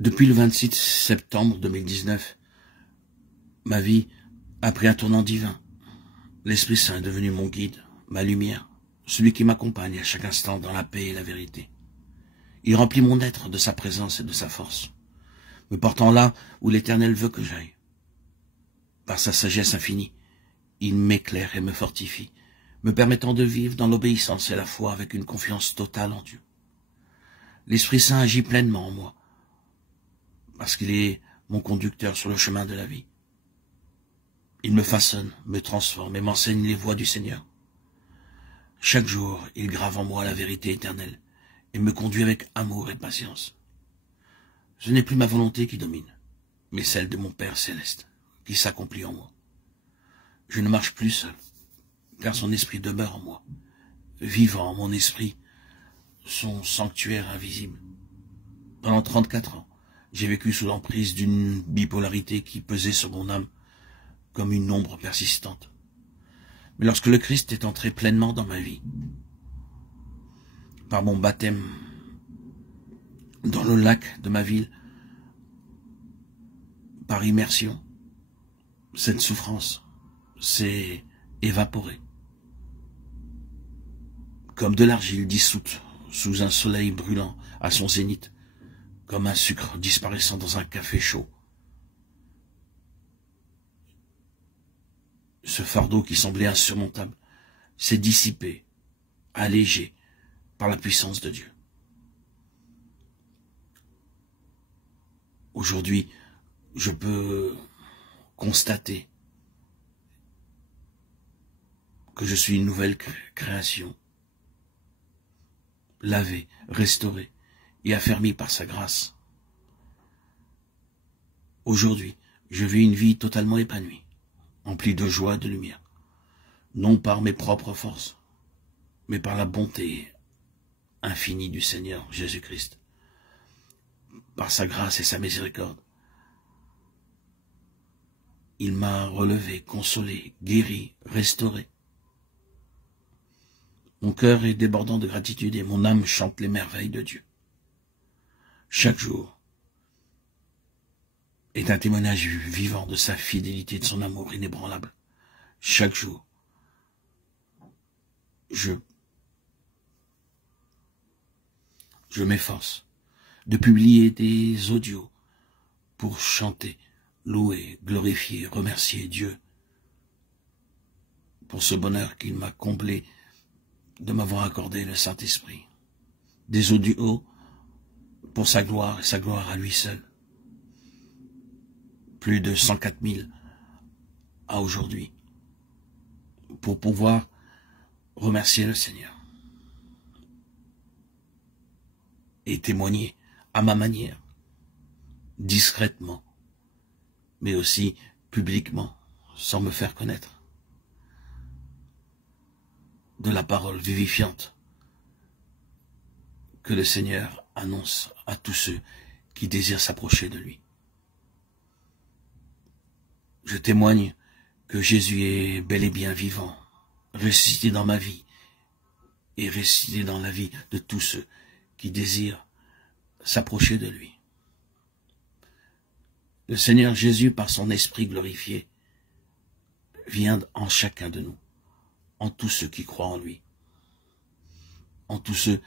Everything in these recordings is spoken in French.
Depuis le 26 septembre 2019, ma vie a pris un tournant divin. L'Esprit Saint est devenu mon guide, ma lumière, celui qui m'accompagne à chaque instant dans la paix et la vérité. Il remplit mon être de sa présence et de sa force, me portant là où l'Éternel veut que j'aille. Par sa sagesse infinie, il m'éclaire et me fortifie, me permettant de vivre dans l'obéissance et la foi avec une confiance totale en Dieu. L'Esprit Saint agit pleinement en moi, parce qu'il est mon conducteur sur le chemin de la vie. Il me façonne, me transforme et m'enseigne les voies du Seigneur. Chaque jour, il grave en moi la vérité éternelle et me conduit avec amour et patience. Ce n'est plus ma volonté qui domine, mais celle de mon Père céleste, qui s'accomplit en moi. Je ne marche plus seul, car son esprit demeure en moi, vivant mon esprit, son sanctuaire invisible. Pendant 34 ans, j'ai vécu sous l'emprise d'une bipolarité qui pesait sur mon âme comme une ombre persistante. Mais lorsque le Christ est entré pleinement dans ma vie, par mon baptême dans le lac de ma ville, par immersion, cette souffrance s'est évaporée, comme de l'argile dissoute sous un soleil brûlant à son zénith, comme un sucre disparaissant dans un café chaud. Ce fardeau qui semblait insurmontable s'est dissipé, allégé par la puissance de Dieu. Aujourd'hui, je peux constater que je suis une nouvelle création, lavée, restaurée et affermie par sa grâce. Aujourd'hui, je vis une vie totalement épanouie, emplie de joie et de lumière, non par mes propres forces, mais par la bonté infinie du Seigneur Jésus-Christ, par sa grâce et sa miséricorde. Il m'a relevé, consolé, guéri, restauré. Mon cœur est débordant de gratitude et mon âme chante les merveilles de Dieu. Chaque jour est un témoignage vivant de sa fidélité et de son amour inébranlable. Chaque jour, je m'efforce de publier des audios pour chanter, louer, glorifier, remercier Dieu pour ce bonheur qu'il m'a comblé de m'avoir accordé le Saint-Esprit. Des audios pour sa gloire et sa gloire à lui seul. Plus de 104 000 à aujourd'hui, pour pouvoir remercier le Seigneur et témoigner à ma manière, discrètement, mais aussi publiquement, sans me faire connaître, de la parole vivifiante que le Seigneur annonce à tous ceux qui désirent s'approcher de lui. Je témoigne que Jésus est bel et bien vivant, ressuscité dans ma vie et ressuscité dans la vie de tous ceux qui désirent s'approcher de lui. Le Seigneur Jésus, par son esprit glorifié, vient en chacun de nous, en tous ceux qui croient en lui, en tous ceux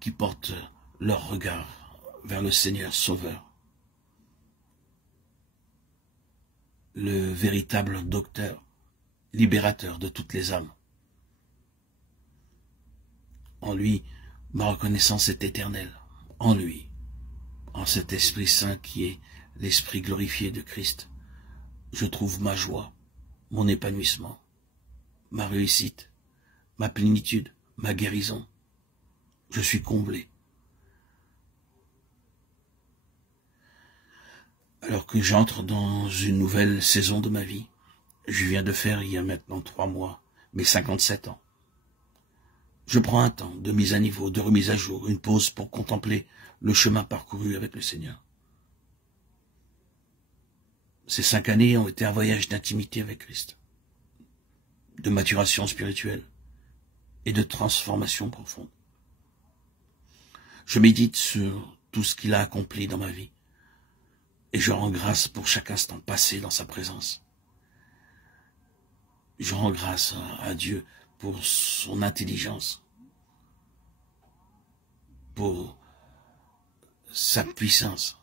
qui portent leur regard vers le Seigneur Sauveur, le véritable docteur, libérateur de toutes les âmes. En lui, ma reconnaissance est éternelle. En lui, en cet Esprit Saint qui est l'Esprit glorifié de Christ, je trouve ma joie, mon épanouissement, ma réussite, ma plénitude, ma guérison. Je suis comblé. Alors que j'entre dans une nouvelle saison de ma vie, je viens de faire il y a maintenant 3 mois, mes 57 ans. Je prends un temps de mise à niveau, de remise à jour, une pause pour contempler le chemin parcouru avec le Seigneur. Ces 5 années ont été un voyage d'intimité avec Christ, de maturation spirituelle et de transformation profonde. Je médite sur tout ce qu'il a accompli dans ma vie. Et je rends grâce pour chaque instant passé dans sa présence. Je rends grâce à Dieu pour son intelligence, pour sa puissance,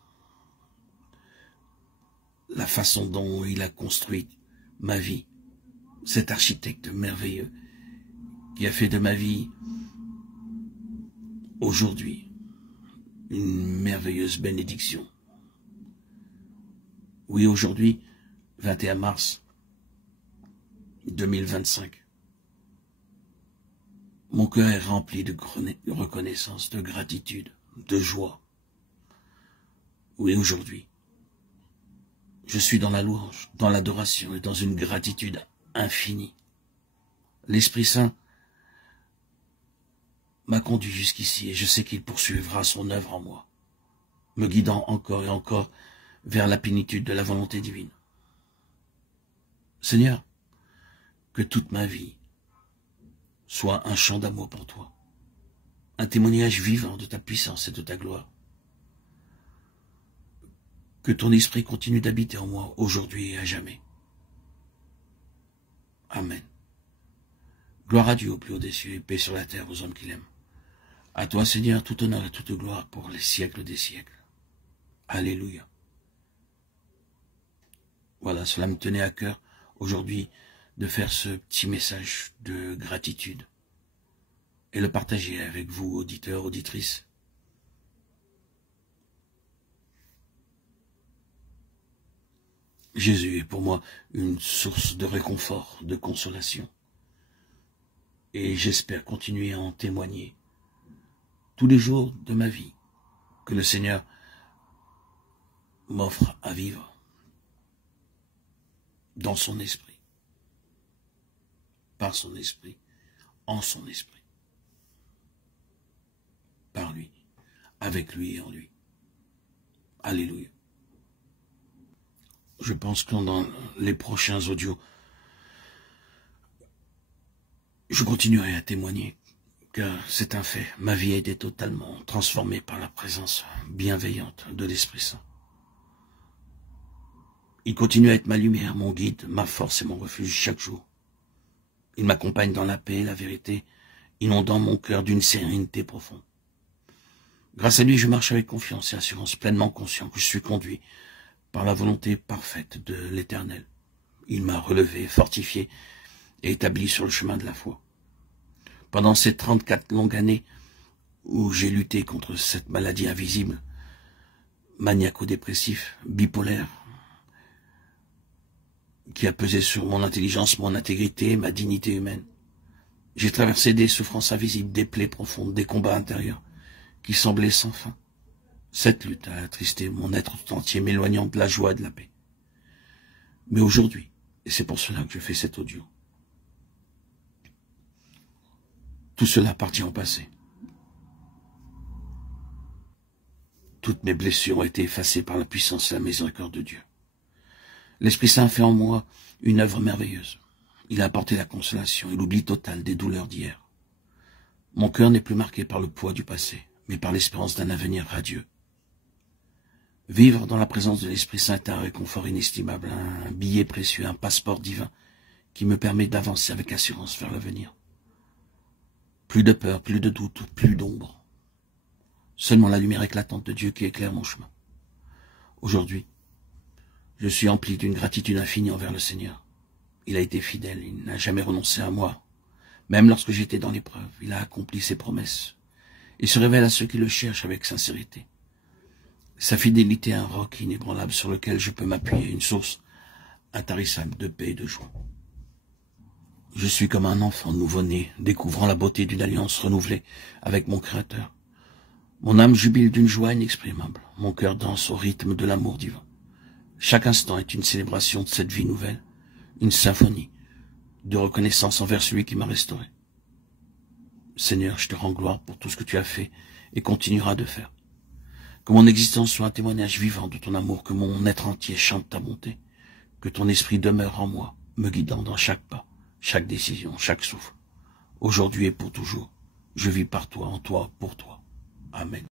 la façon dont il a construit ma vie, cet architecte merveilleux qui a fait de ma vie aujourd'hui une merveilleuse bénédiction. Oui, aujourd'hui, 21 mars 2025, mon cœur est rempli de reconnaissance, de gratitude, de joie. Oui, aujourd'hui, je suis dans la louange, dans l'adoration et dans une gratitude infinie. L'Esprit Saint m'a conduit jusqu'ici et je sais qu'il poursuivra son œuvre en moi, me guidant encore et encore vers la plénitude de la volonté divine. Seigneur, que toute ma vie soit un chant d'amour pour toi, un témoignage vivant de ta puissance et de ta gloire. Que ton esprit continue d'habiter en moi aujourd'hui et à jamais. Amen. Gloire à Dieu au plus haut des cieux et paix sur la terre aux hommes qui l'aiment. À toi, Seigneur, tout honneur et toute gloire pour les siècles des siècles. Alléluia. Voilà, cela me tenait à cœur aujourd'hui de faire ce petit message de gratitude et le partager avec vous, auditeurs, auditrices. Jésus est pour moi une source de réconfort, de consolation. Et j'espère continuer à en témoigner tous les jours de ma vie que le Seigneur m'offre à vivre dans son esprit, par son esprit, en son esprit, par lui, avec lui et en lui. Alléluia. Je pense que dans les prochains audios, je continuerai à témoigner que c'est un fait. Ma vie a été totalement transformée par la présence bienveillante de l'Esprit Saint. Il continue à être ma lumière, mon guide, ma force et mon refuge chaque jour. Il m'accompagne dans la paix et la vérité, inondant mon cœur d'une sérénité profonde. Grâce à lui, je marche avec confiance et assurance, pleinement conscient que je suis conduit par la volonté parfaite de l'Éternel. Il m'a relevé, fortifié et établi sur le chemin de la foi. Pendant ces 34 longues années où j'ai lutté contre cette maladie invisible, maniaco-dépressif, bipolaire, qui a pesé sur mon intelligence, mon intégrité, ma dignité humaine, j'ai traversé des souffrances invisibles, des plaies profondes, des combats intérieurs qui semblaient sans fin. Cette lutte a attristé mon être tout entier, m'éloignant de la joie et de la paix. Mais aujourd'hui, et c'est pour cela que je fais cet audio, tout cela appartient au passé. Toutes mes blessures ont été effacées par la puissance et la miséricorde de Dieu. L'Esprit Saint fait en moi une œuvre merveilleuse. Il a apporté la consolation et l'oubli total des douleurs d'hier. Mon cœur n'est plus marqué par le poids du passé, mais par l'espérance d'un avenir radieux. Vivre dans la présence de l'Esprit Saint est un réconfort inestimable, un billet précieux, un passeport divin qui me permet d'avancer avec assurance vers l'avenir. Plus de peur, plus de doute, plus d'ombre. Seulement la lumière éclatante de Dieu qui éclaire mon chemin. Aujourd'hui, je suis empli d'une gratitude infinie envers le Seigneur. Il a été fidèle, il n'a jamais renoncé à moi. Même lorsque j'étais dans l'épreuve, il a accompli ses promesses. Il se révèle à ceux qui le cherchent avec sincérité. Sa fidélité est un roc inébranlable sur lequel je peux m'appuyer, une source intarissable de paix et de joie. Je suis comme un enfant nouveau-né, découvrant la beauté d'une alliance renouvelée avec mon Créateur. Mon âme jubile d'une joie inexprimable, mon cœur danse au rythme de l'amour divin. Chaque instant est une célébration de cette vie nouvelle, une symphonie de reconnaissance envers celui qui m'a restauré. Seigneur, je te rends gloire pour tout ce que tu as fait et continueras de faire. Que mon existence soit un témoignage vivant de ton amour, que mon être entier chante ta bonté, que ton esprit demeure en moi, me guidant dans chaque pas, chaque décision, chaque souffle. Aujourd'hui et pour toujours, je vis par toi, en toi, pour toi. Amen.